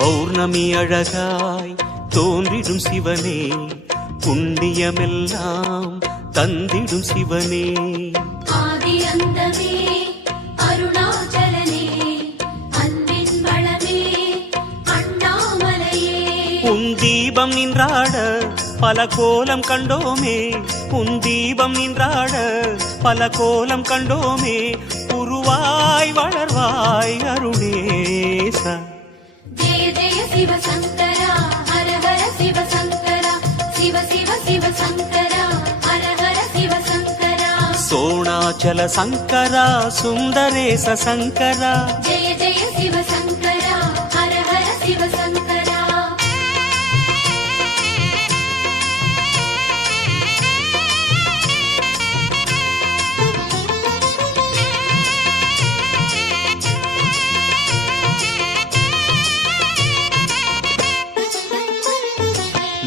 பௌர்ணமி அழகாய் தோன்றிடும் சிவனே புண்ணியமெல்லாம் தந்திடும் சிவனே. தீபம் நின்றாட பல கோலம் கண்டோமே உன் தீபம் நின்றாட பல கோலம் கண்டோமே உருவாய் வளர்வாய் அருணேசா. ஜெய சிவ சங்கரா ஹர ஹர சிவ சங்கரா சிவ சிவ சிவ சங்கரா ஹர ஹர சிவ சங்கரா சோணாச்சல சங்கரா சுந்தரேச சங்கரா ஜெய ஜெய சிவ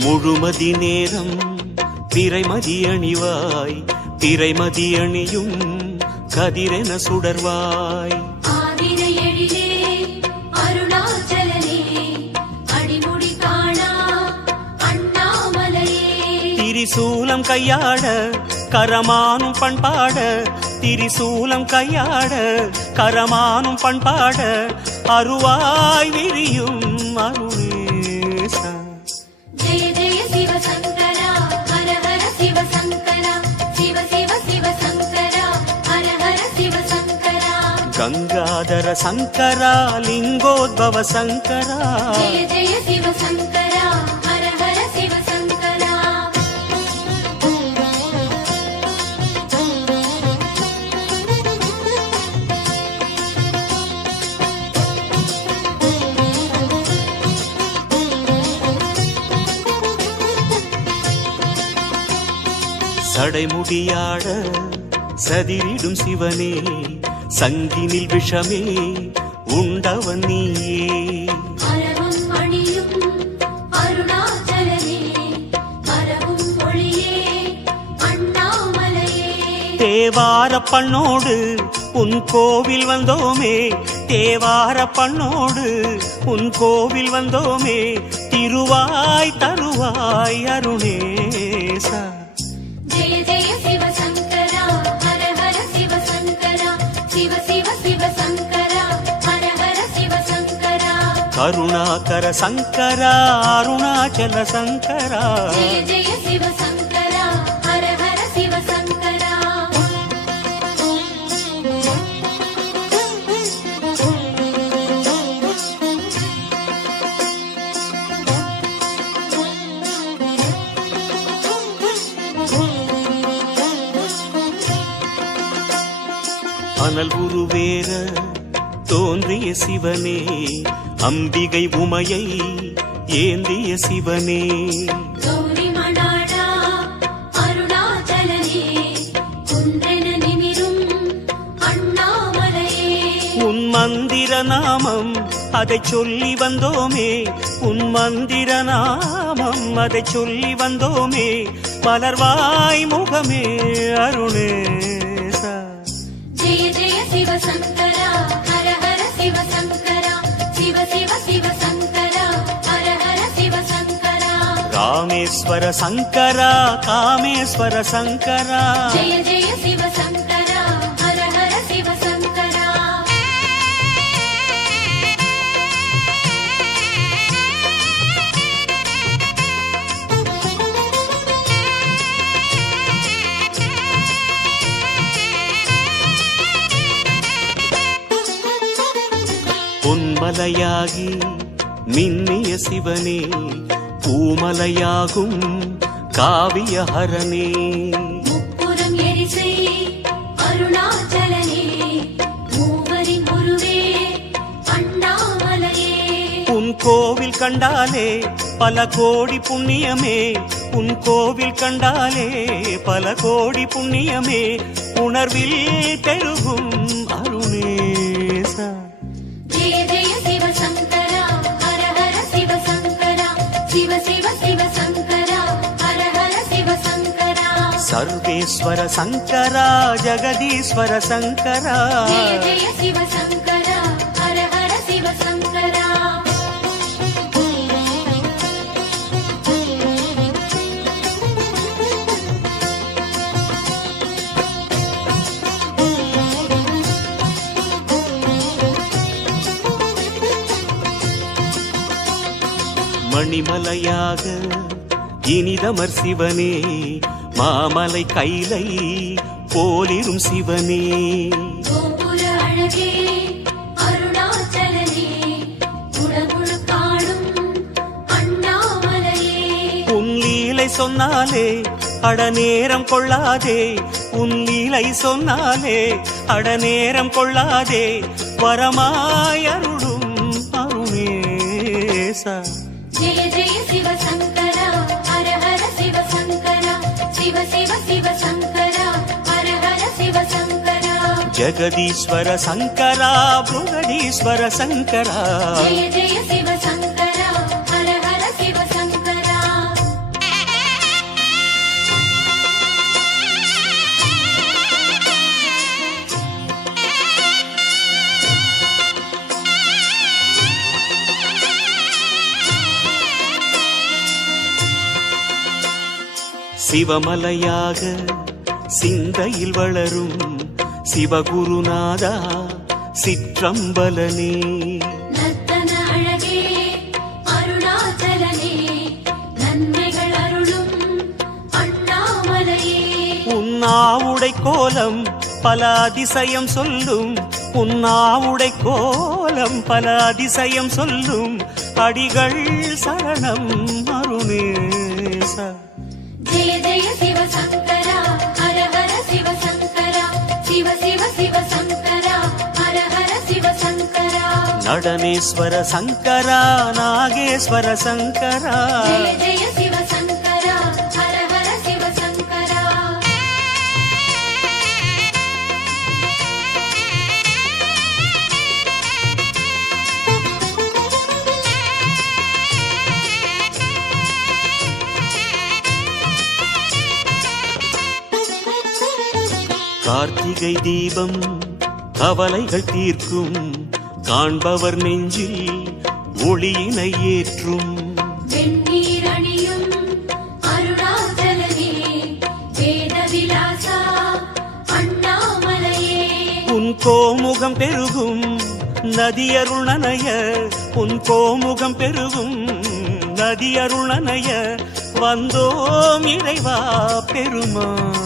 முழுமதி நேரம் திரைமதி அணிவாய் திரைமதி அணியும் கதிரென சுடர்வாய். திரிசூலம் கையாட கரமானும் பண்பாட திரிசூலம் கையாட கரமானும் பண்பாட அருவாய் விரியும் அருணேசா ஜெய சிவ சங்கரா ஹர ஹர சிவ சங்கரா. சடைமுடியாட சதிரிடும் சிவனே சங்கினில் விஷமே உண்டவன் நீயே. தேவார பண்ணோடு உன் கோவில் வந்தோமே தேவார பண்ணோடு உன் கோவில் வந்தோமே திருவாய் தருவாய் அருணேசா. ஜெய ஜெய சிவ சங்கரா கருணாகர சங்கரா அருணாச்சல சங்கரா ஜெய ஜெய சிவ சிவனே அம்பிகை உமையை ஏந்திய சிவனே. உன் மந்திர நாமம் அதை சொல்லி வந்தோமே உன் மந்திர நாமம் அதை சொல்லி வந்தோமே. மலர்வாய் முகமே அருணேசா. ஜெய ஜெய சிவ சங்கரா ஹர ஹர சிவ சங்கரா சிவ சிவ சிவ சங்கரா ஹர ஹர சிவ சங்கரா ராமேஸ்வர சங்கரா காமேஸ்வர சங்கரா பொன்மலையாகி மின்னிய சிவனே பூமலையாகும் காவியஹரனே. முப்புறம் எரிசை அருணாச்சலனே மூவரின் குருவே அண்ணாமலையே. உன் கோவில் கண்டாலே பல கோடி புண்ணியமே உன் கோவில் கண்டாலே பல கோடி புண்ணியமே உணர்வில் பெருகும் அருணேசா సర్వేశ్వర శంకర జగదీశ్వర శంకర. జయ శివ மணிமலையாக இனிதமர் சிவனே மாமலை கைலை போலிரும் சிவனே. சொன்னாலே அட நேரம் கொள்ளாதே. உன் லீலை சொன்னாலே அட நேரம் கொள்ளாதே. வரமாய் அருளும் அருணேசா. ஜெய ஜெய ஜெகதீஸ்வர சங்கரா புகடீஸ்வர சங்கரா ஜெய ஜெய சிவ சங்கரா ஹர ஹர சிவ சங்கரா சிவமலையாக சிந்தையில் வளரும் சிவகுருநாதா சிற்றம்பலனே. உன்னாவுடை கோலம் பல அதிசயம் சொல்லும் உன்னாவுடை கோலம் பல அதிசயம் சொல்லும் அடிகள் சரணம் அருணேசா. ஜெய ஜெய சிவ சங்கரா சிவ சிவ சிவ சங்கரா ஹர ஹர சிவ சங்கரா நடனேஸ்வர சங்கரா நாகேஸ்வர சங்கரா ஜெய ஜெய கார்த்திகை தீபம் கவலைகள் தீர்க்கும். காண்பவர் நெஞ்சில் ஒளியினை ஏற்றும். உன் கோமுகம் பெருகும் நதியருணனைய உன் கோமுகம் பெருகும் நதியருணனைய வந்தோம் இறைவா பெருமானே.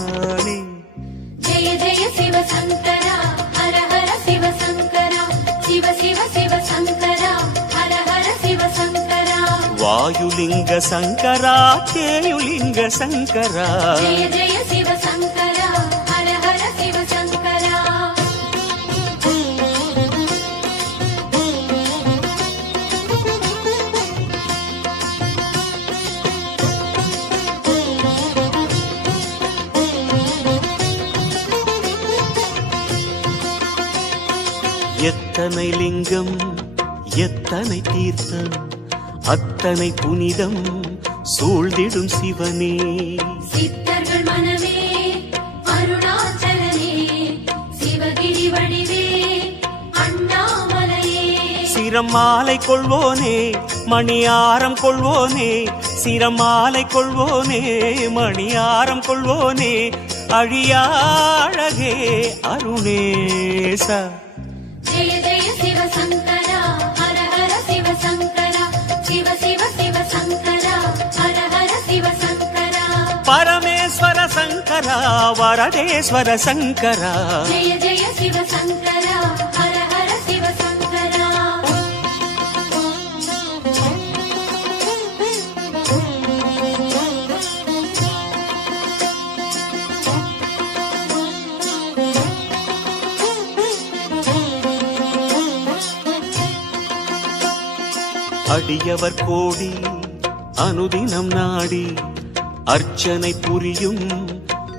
ஜெய ஜெய சிவ சங்கரா ஹர ஹர சிவ சங்கரா சிவ சிவ சிவ சங்கரா ஹர ஹர சிவ சங்கரா வாயுலிங்க சங்கரா தேயுலிங்க சங்கரா ஜெய எத்தனை லிங்கம் எத்தனை தீர்த்தம் அத்தனை புனிதம் சூழ்ந்திடும் சிவனே. சித்தர்கள் மனமே அருணாச்சலனே சிவகிரி வடிவே அண்ணாமலையே. சிரம் மாலை கொள்வோனே மணியாரம் கொள்வோனே சிரம் மாலை கொள்வோனே மணியாரம் கொள்வோனே அழியா அழகே அருணேசா. ஜெய ஜெய சிவ சங்கரா ஹர ஹர சிவ சங்கரா அடியவர் கோடி அனுதினம் நாடி அர்ச்சனை புரியும்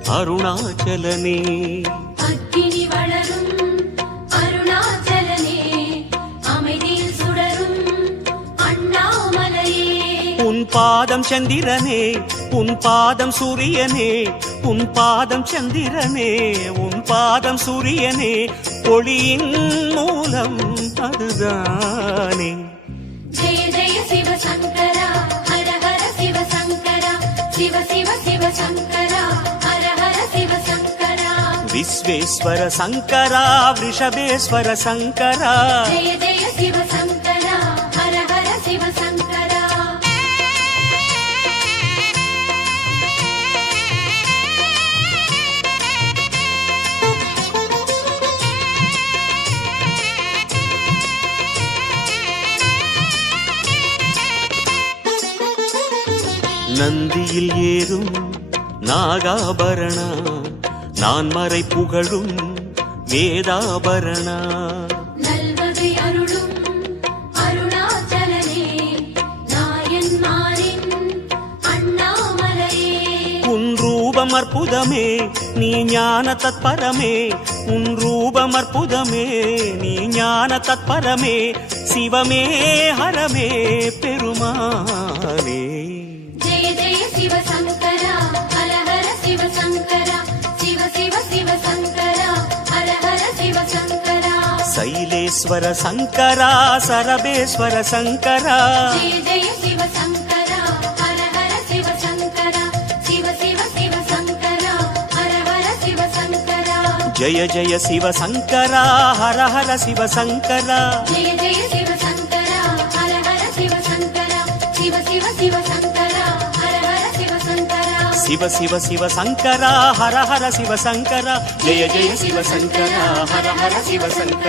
அருணாச்சலனே. அக்கினி வளரும் அருணாச்சலனே அமைதியில் சுடரும் அண்ணாமலையே. உன் பாதம் சந்திரனே உன் பாதம் சூரியனே உன் பாதம் சந்திரனே உன் பாதம் சூரியனே ஒளியின் மூலம் அதுதானே. ஜெய ஜெய சிவ சங்கரா ஹர ஹர சிவ சங்கரா சிவ சிவ சிவ சங்கரா ஹர ஹர சிவ சங்கரா விஸ்வேஸ்வர சங்கரா ரிஷபேஸ்வர சங்கரா ஜெய ஜெய நந்தியில் ஏறும் நாகாபரணா. நான் மறை புகழும் வேதாபரணா. அற்புதமே நீ ஞான தத்பரமே. உன் ரூபம் அற்புதமே நீ ஞான தத்பரமே. சிவமே ஹரமே பெருமானே. ஹர சிவ சங்கரா சிவ சிவ சிவ சங்கரா ஹர ஹர சிவ சங்கரா சைலேஸ்வர சங்கரா சரபேஸ்வர சங்கரா சங்கரா சிவ சிவ சிவ சங்கரா ஹர ஹர சிவ சங்கரா ஜய ஜய சிவ சங்கரா ஹர ஹர சிவ சங்கரா